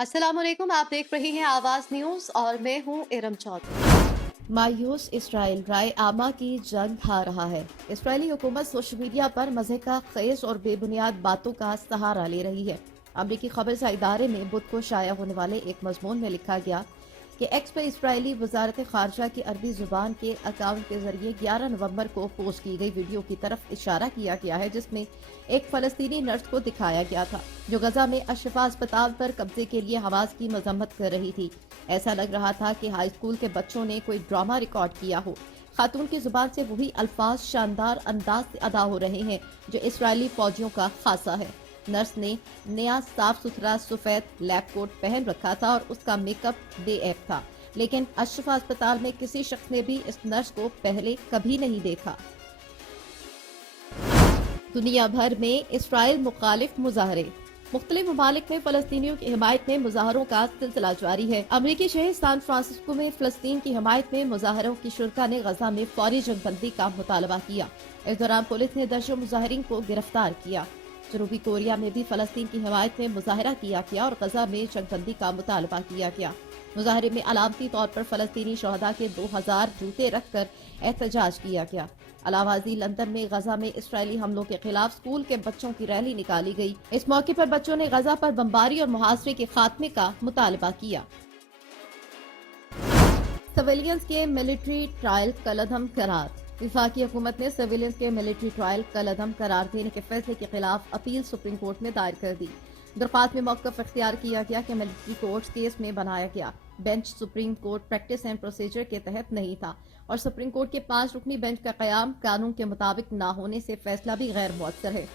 अस्सलाम वालेकुम। आप देख रही हैं आवाज न्यूज और मैं हूं इरम चौधरी। मायूस इसराइल राय आमा की जंग हार रहा है। इसराइली हुकूमत सोशल मीडिया पर मजे का खेस और बेबुनियाद बातों का सहारा ले रही है। अमरीकी खबर इदारे में बुध को शाया होने वाले एक मजमून में लिखा गया कि एक्स पे इसराइली वजारत खारजा की अरबी जुबान के अकाउंट के जरिए 11 नवंबर को पोस्ट की गई वीडियो की तरफ इशारा किया गया है, जिसमें एक फलस्तीनी नर्स को दिखाया गया था जो गजा में अशफा अस्पताल पर कब्जे के लिए हवास की मजम्मत कर रही थी। ऐसा लग रहा था कि हाई स्कूल के बच्चों ने कोई ड्रामा रिकॉर्ड किया हो। खातून की जुबान से वही अल्फाज शानदार अंदाज से अदा हो रहे हैं जो इसराइली फौजियों का खासा है। नर्स ने नया साफ सुथरा सफेद लैब कोट पहन रखा था और उसका मेकअप बेऐब था, लेकिन अशफा अस्पताल में किसी शख्स ने भी इस नर्स को पहले कभी नहीं देखा। दुनिया भर में इसराइल मुखालिफ मुजाहरे। मुख्तलिफ ममालिक में फलस्तीनियों की हिमायत में मुजाहरों का सिलसिला जारी है। अमरीकी शहर सैन फ्रांसिस्को में फलस्तीन की हिमायत में मुजाहरों की शुरा ने गजा में फौरी जंगबंदी का मुतालबा किया। इस दौरान पुलिस ने दर्जनों मुजाहरीन को गिरफ्तार किया। जनूबी कोरिया में भी फलस्तीन की हिमायत में मुजाहरा किया गया और गजा में जंगबंदी का मुतालबा किया गया। मुजाहरे में अलामती तौर पर फलस्तीनी शहदा के 2000 जूते रखकर एहतजाज किया गया। अलावाजी लंदन में गजा में इसराइली हमलों के खिलाफ स्कूल के बच्चों की रैली निकाली गई। इस मौके पर बच्चों ने गजा पर बमबारी और मुहासरे के खात्मे का मुतालबा किया। सिविलियंस के मिलिट्री ट्रायल कलअदम करार। वफाकी हुकूमत ने सिविलियंस के मिलिट्री ट्रायल कलअदम करार देने के फैसले के खिलाफ अपील सुप्रीम कोर्ट में दायर कर दी। दरख्वास्त में मौक़िफ़ इख्तियार किया गया कि मिलिट्री कोर्ट केस में बनाया गया bench supreme court practice and procedure के तहत नहीं था और सुप्रीम कोर्ट के 5 रुकनी बेंच का क़याम कानून के मुताबिक न होने से फैसला भी गैर मुअस्सर है।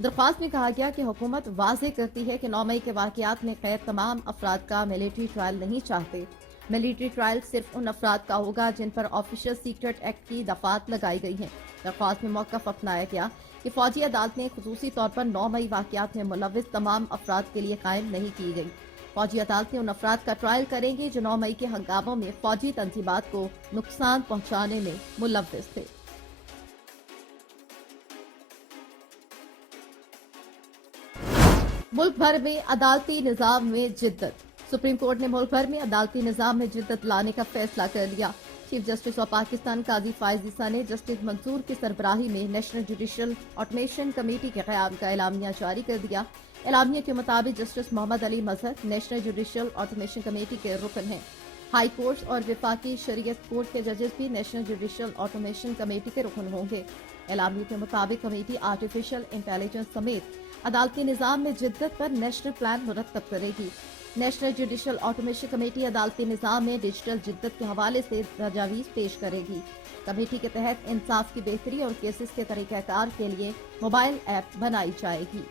दरख्वास्त में कहा गया कि हुकूमत वाज़ेह करती है कि 9 मई के वाक़यात में कैद तमाम अफराद का मिलिट्री ट्रायल नहीं चाहते। मिलिट्री ट्रायल सिर्फ उन अफराद का होगा जिन पर ऑफिशियल सीक्रेट एक्ट की दफात लगाई गई हैं। दरख्वास्त में मौक़िफ़ अपनाया गया कि फौजी अदालतें खुसूसी तौर पर 9 मई वाक़यात में मुलव्विस तमाम अफराद के लिए कायम नहीं की गई। फौजी अदालतें उन अफराद का ट्रायल करेंगी जो 9 मई के हंगामों में फौजी तंजीबात को नुकसान पहुँचाने में मुलव्विस थे। मुल्क भर में अदालती निज़ाम में जिद्दत। सुप्रीम कोर्ट ने मुल्क भर में अदालती निज़ाम में जिद्दत लाने का फैसला कर लिया। चीफ जस्टिस ऑफ पाकिस्तान काजी फायज ईसा ने जस्टिस मंसूर की सरबराही में नेशनल जुडिशल ऑटोमेशन कमेटी के क़याम का एलामिया जारी कर दिया। एलामिया के मुताबिक जस्टिस मोहम्मद अली मजहर नेशनल जुडिशल ऑटोमेशन कमेटी के रुकन हैं। हाई कोर्ट और विफाकी शरीयत कोर्ट के जजेस भी नेशनल जुडिशल ऑटोमेशन कमेटी के रुकन होंगे। एलामिया के मुताबिक कमेटी आर्टिफिशियल इंटेलिजेंस समेत अदालती निज़ाम में जिद्दत पर नेशनल प्लान मुरतब करेगी। नेशनल जुडिशल ऑटोमेशन कमेटी अदालती निज़ाम में डिजिटल जिद्दत के हवाले से तजावीज़ पेश करेगी। कमेटी के तहत इंसाफ की बेहतरी और केसेस के तरीक़ाकार के लिए मोबाइल ऐप बनाई जाएगी।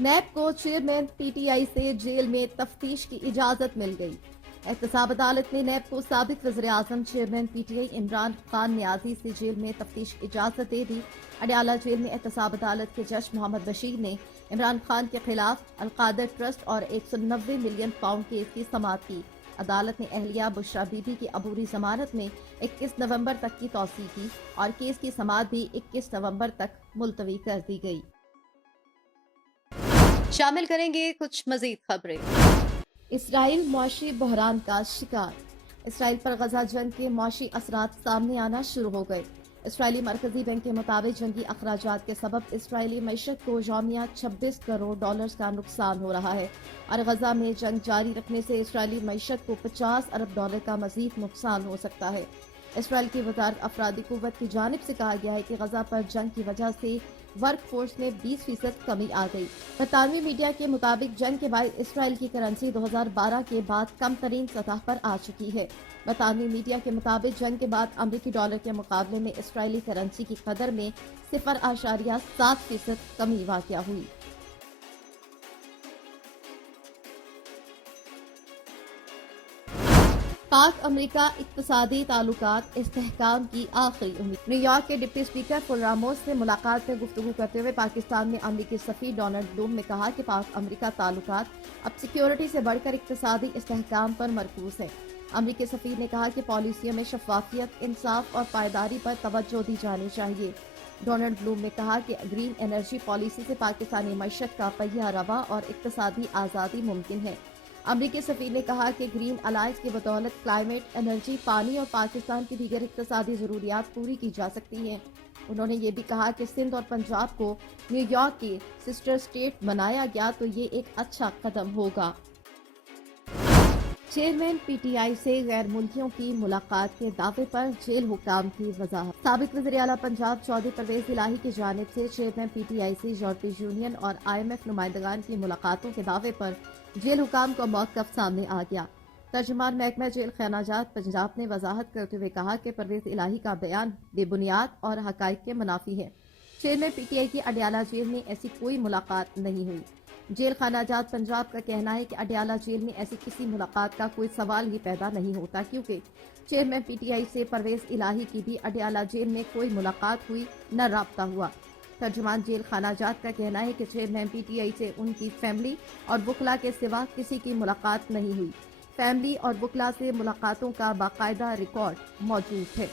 नैब को चेयरमैन पीटीआई से जेल में तफ्तीश की इजाजत मिल गई। एहतसाब अदालत ने नैब को साबिक वज़ीर आज़म चेयरमैन पीटीआई इमरान खान न्याजी से जेल में तफ्तीश की इजाजत दे दी। अडयाला जेल में एहतसाब अदालत के जज मोहम्मद बशीर ने इमरान खान के खिलाफ अलकादर ट्रस्ट और 190 मिलियन पाउंड केस की समाअत की। अदालत ने अहलिया बुशरा बीबी की अबूरी जमानत में 21 नवंबर तक की तौसीह की और केस की समाअत भी 21 नवंबर तक मुलतवी कर दी गई। शामिल करेंगे कुछ मजीद खबरें। इसराइल मुआशी बहरान का शिकार। इसराइल पर गजा जंग के मुआशी असरात सामने आना शुरू हो गए। इसराइली मरकजी बैंक के मुताबिक जंगी अखराजात के सबब इसराइली मईशत को यौमिया 26 करोड़ डॉलर्स का नुकसान हो रहा है और गजा में जंग जारी रखने से इसराइली मईशत को 50 अरब डॉलर का मजीद नुकसान हो सकता है। इसराइल की वजारत अफरादी कुव्वत की जानिब से कहा गया है कि गजा पर जंग की वजह से वर्क फोर्स में 20% कमी आ गई। बरतानवी मीडिया के मुताबिक जंग के बाद इसराइल की करेंसी 2012 के बाद कम तरीन सतह पर आ चुकी है। बरतानवी मीडिया के मुताबिक जंग के बाद अमरीकी डॉलर के मुकाबले में इसराइली करेंसी की कदर में 0.7% कमी वाक़या हुई। पाक अमरीका इक्तिसादी ताल्लुकात इस्तेहकाम की आखिरी उम्मीद। न्यूयॉर्क के डिप्टी स्पीकर फुल रामोस से मुलाकात में गुफ्तगू करते हुए पाकिस्तान में अमरीकी सफ़ीर डोनाल्ड ब्लूम ने कहा कि पाक अमरीका ताल्लुकात अब सिक्योरिटी से बढ़कर इक्तिसादी इस्तेहकाम पर मरकूज है। अमरीकी सफ़ीर ने कहा कि पॉलिसियों में शफाफियत, इंसाफ और पायदारी पर तवज्जो दी जानी चाहिए। ڈونلڈ بلوم نے کہا کہ گرین انرجی پالیسی سے پاکستانی معیشت کا پہیہ رواں اور اقتصادی آزادی ممکن ہے۔ امریکی سفیر نے کہا کہ گرین الائنس کی بدولت کلائمیٹ، انرجی، پانی اور پاکستان کی دیگر اقتصادی ضروریات پوری کی جا سکتی ہیں۔ انہوں نے یہ بھی کہا کہ سندھ اور پنجاب کو نیو یارک کی سسٹر اسٹیٹ بنایا گیا تو یہ ایک اچھا قدم ہوگا۔ چیئرمین پی ٹی آئی سے غیر ملکیوں کی ملاقات کے دعوے پر جیل حکام کی وضاحت۔ سابق وزیر اعلیٰ پنجاب چودھری پرویز الہی کی جانب سے چیئرمین پی ٹی آئی سے یورپی یونین اور آئی ایم ایف نمائندگان کی ملاقاتوں کے دعوے پر جیل حکام کا موقف سامنے آ گیا۔ ترجمان محکمہ جیل خانہ جات پنجاب نے وضاحت کرتے ہوئے کہا کہ پرویز الہی کا بیان بے بنیاد اور حقائق کے منافی ہے۔ چیئرمین پی ٹی آئی کی اڈیالہ جیل میں ایسی کوئی ملاقات نہیں ہوئی۔ جیل خانہ جات پنجاب کا کہنا ہے کہ اڈیالہ جیل میں ایسی کسی ملاقات کا کوئی سوال ہی پیدا نہیں ہوتا، کیونکہ چیئرمین پی ٹی آئی سے پرویز الہی کی بھی اڈیالہ جیل میں کوئی ملاقات ہوئی نہ رابطہ ہوا۔ ترجمان جیل خانہ جات کا کہنا ہے کہ چیئرمین پی ٹی آئی سے ان کی فیملی اور وکلاء کے سوا کسی کی ملاقات نہیں ہوئی۔ فیملی اور وکلاء سے ملاقاتوں کا باقاعدہ ریکارڈ موجود ہے۔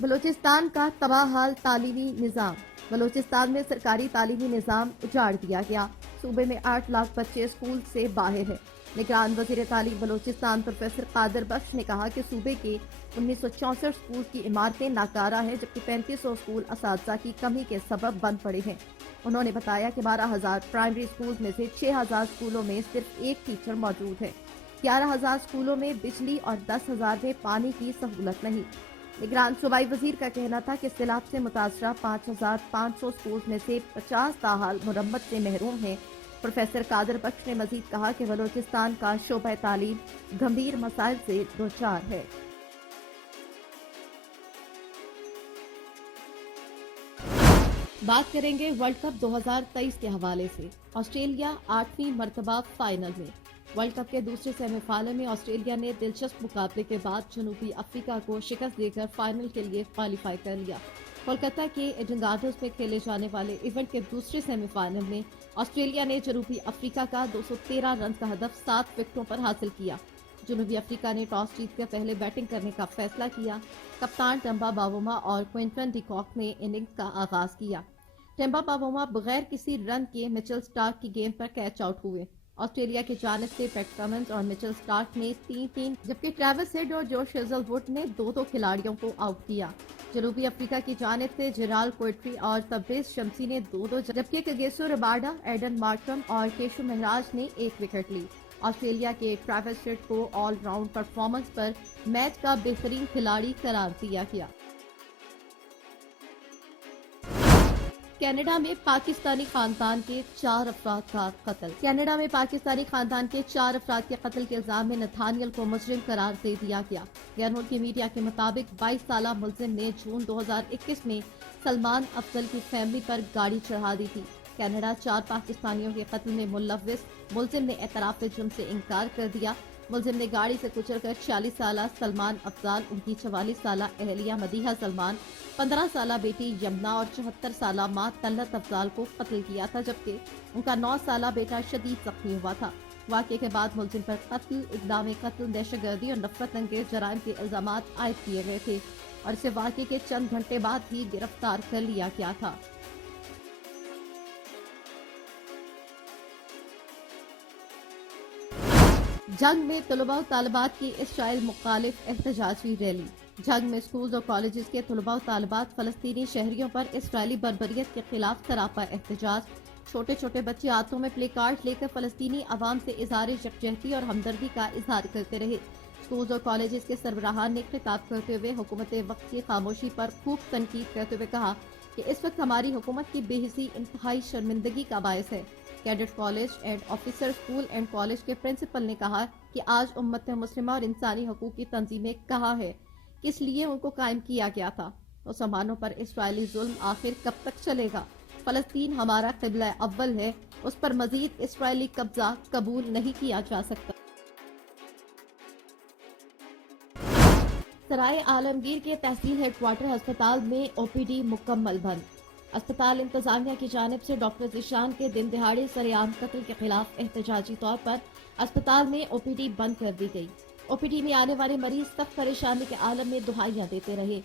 بلوچستان کا تباہ حال تعلیمی نظام۔ بلوچستان میں سرکاری تعلیمی نظام اجاڑ دیا گیا۔ صوبے میں 8 لاکھ بچے اسکول سے باہر ہیں۔ نگران وزیر تعلیم بلوچستان پروفیسر قادر بخش نے کہا کہ صوبے کے 1964 اسکول کی عمارتیں ناکارہ ہیں، جبکہ 3500 اسکول اساتذہ کی کمی کے سبب بند پڑے ہیں۔ انہوں نے بتایا کہ 12,000 پرائمری اسکول میں سے 6,000 اسکولوں میں صرف ایک ٹیچر موجود ہے، 11,000 اسکولوں میں بجلی اور 10,000 میں پانی کی سہولت نہیں۔ نگران صوبائی وزیر کا کہنا تھا کہ سیلاب سے متاثرہ 5,500 اسکول میں سے 50 تاحال مرمت سے محروم ہیں۔ پروفیسر قادر بخش نے مزید کہا کہ بلوچستان کا شعبہ تعلیم گمبھیر مسائل سے دوچار ہے۔ بات کریں گے ورلڈ کپ 2023 کے حوالے سے۔ آسٹریلیا 8ویں مرتبہ فائنل میں۔ ورلڈ کپ کے دوسرے سیمی فائنل میں آسٹریلیا نے دلچسپ مقابلے کے بعد جنوبی افریقہ کو شکست دے کر فائنل کے لیے کوالیفائی کر لیا۔ کولکتہ کے ایڈن گارڈنز میں کھیلے جانے والے ایونٹ کے دوسرے سیمی فائنل میں آسٹریلیا نے جنوبی افریقہ کا 213 رنز کا ہدف 7 وکٹوں پر حاصل کیا۔ جنوبی افریقہ نے ٹاس جیت کر پہلے بیٹنگ کرنے کا فیصلہ کیا۔ کپتان ٹمبا باوما اور کوئنٹن ڈی کاک نے اننگز کا آغاز کیا۔ ٹمبا باوما بغیر کسی رن کے مچل سٹارک کی گیند پر کیچ آؤٹ ہوئے۔ آسٹریلیا کی جانب سے پیٹ کمنز اور مچل سٹارک نے 3-3 جبکہ ٹریوس ہیڈ اور جوش ہیزل ووڈ نے 2-2 کھلاڑیوں کو آؤٹ کیا۔ جنوبی افریقہ کی جانب سے جیرال کوئٹری اور تبریز شمسی نے 2-2 جبکہ کگیسو رباڈا، ایڈن مارکرم اور کیشو مہراج نے 1 وکٹ لی۔ آسٹریلیا کے ٹریوس ہیڈ کو آل راؤنڈ پرفارمنس پر میچ کا بہترین کھلاڑی قرار دیا گیا۔ کینیڈا میں پاکستانی خاندان کے 4 افراد کا قتل۔ کینیڈا میں پاکستانی خاندان کے 4 افراد کے قتل کے الزام میں نتھانیل کو مجرم قرار دے دیا گیا۔ غیر ملکی میڈیا کے مطابق 22 سالہ ملزم نے جون 2021 میں سلمان افضل کی فیملی پر گاڑی چڑھا دی تھی۔ کینیڈا 4 پاکستانیوں کے قتل میں ملوث ملزم نے اعتراف جرم سے انکار کر دیا۔ ملزم نے گاڑی سے کچل کر 46 سالہ سلمان افضال، ان کی 44 سالہ اہلیہ مدیحہ سلمان، 15 سالہ بیٹی یمنا اور 74 سالہ ماں طلت افضال کو قتل کیا تھا، جبکہ ان کا 9 سالہ بیٹا شدید زخمی ہوا تھا۔ واقعے کے بعد ملزم پر قتل، اقدام قتل، دہشت گردی اور نفرت انگیز جرائم کے الزامات عائد کیے گئے تھے اور اسے واقعے کے چند گھنٹے بعد ہی گرفتار کر لیا گیا تھا۔ جنگ میں طلباء و طالبات کی اسرائیل مخالف احتجاجی ریلی۔ جنگ میں اسکولز اور کالجز کے طلباء و طالبات فلسطینی شہریوں پر اسرائیلی بربریت کے خلاف سراپا احتجاج۔ چھوٹے چھوٹے بچے ہاتھوں میں پلے کارڈ لے کر فلسطینی عوام سے اظہار یکجہتی اور ہمدردی کا اظہار کرتے رہے۔ اسکولز اور کالجز کے سربراہان نے خطاب کرتے ہوئے حکومت وقت کی خاموشی پر خوب تنقید کرتے ہوئے کہا کہ اس وقت ہماری حکومت کی بے حسی انتہائی شرمندگی کا باعث ہے۔ Cadet college and officer school and college کے پرنسپل نے کہا کہ آج امت مسلمہ اور انسانی حقوق کی تنظیمیں کہاں ہے، کس لیے ان کو قائم کیا گیا تھا، مسلمانوں پر اسرائیلی ظلم آخر کب تک چلے گا؟ فلسطین ہمارا قبلہ اول ہے، اس پر مزید اسرائیلی قبضہ قبول نہیں کیا جا سکتا۔ سرائے عالمگیر کے تحصیل ہیڈ کوارٹر ہسپتال میں او پی ڈی مکمل بند۔ اسپتال انتظامیہ کی جانب سے ڈاکٹر ذیشان کے دن دہاڑے سرعام قتل کے خلاف احتجاجی طور پر اسپتال میں او پی ڈی بند کر دی گئی۔ ओपीडी में आने वाले मरीज तक परेशानी के आलम में दुहाइयां देते रहे।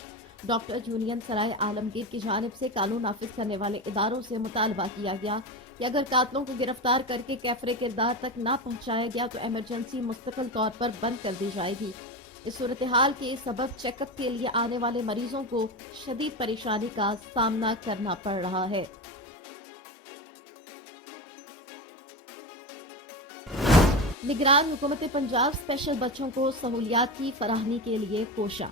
डॉक्टर यूनियन सराय आलमगीर की जानिब से कानून नाफिज करने वाले इदारों से मुतालबा किया गया कि अगर कातलों को गिरफ्तार करके कैफरे किरदार तक ना पहुंचाया गया तो एमरजेंसी मुस्तकिल तौर पर बंद कर दी जाएगी। इस सूरत हाल के सबब चेकअप के लिए आने वाले मरीजों को शदीद परेशानी का सामना करना पड़ रहा है। निगरान हुकूमत पंजाब स्पेशल बच्चों को सहूलियात की फराहमी के लिए कोशा।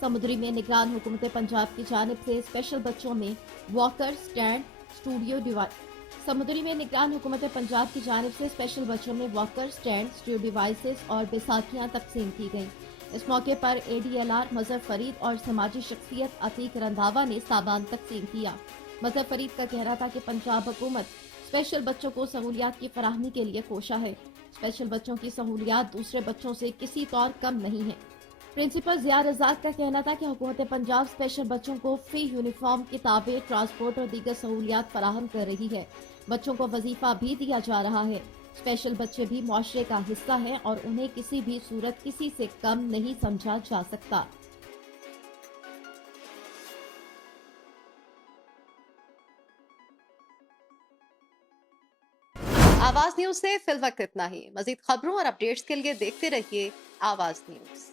समुद्री में निगरान हुकूमत पंजाब की जानिब से स्पेशल बच्चों में वॉकर स्टैंड स्टूडियो डिवाइस समुद्री में निगरान हुकूमत पंजाब की जानिब से स्पेशल बच्चों में वॉकर स्टैंड स्टूडियो डिवाइसेस और बैसाखियां तकसीम की गईं। इस मौके पर ADLR मजहर फरीद और समाजी शख्सियत अतीक रंधावा ने सामान तकसीम किया। मजहर फरीद का कहना था कि पंजाब हुकूमत स्पेशल बच्चों को सहूलियात की फराहमी के लिए कोशा है। स्पेशल बच्चों की सहूलियात दूसरे बच्चों से किसी तौर कम नहीं है। प्रिंसिपल ज़िया रज़ाक का कहना था कि हुकूमत पंजाब स्पेशल बच्चों को फी यूनिफॉर्म, किताबें, ट्रांसपोर्ट और दीगर सहूलियात फराहम कर रही है। बच्चों को वजीफा भी दिया जा रहा है। स्पेशल बच्चे भी मुआशरे का हिस्सा हैं और उन्हें किसी भी सूरत किसी से कम नहीं समझा जा सकता। आवाज न्यूज से फिल वक्त इतना ही। मजीद खबरों और अपडेट्स के लिए देखते रहिए आवाज न्यूज।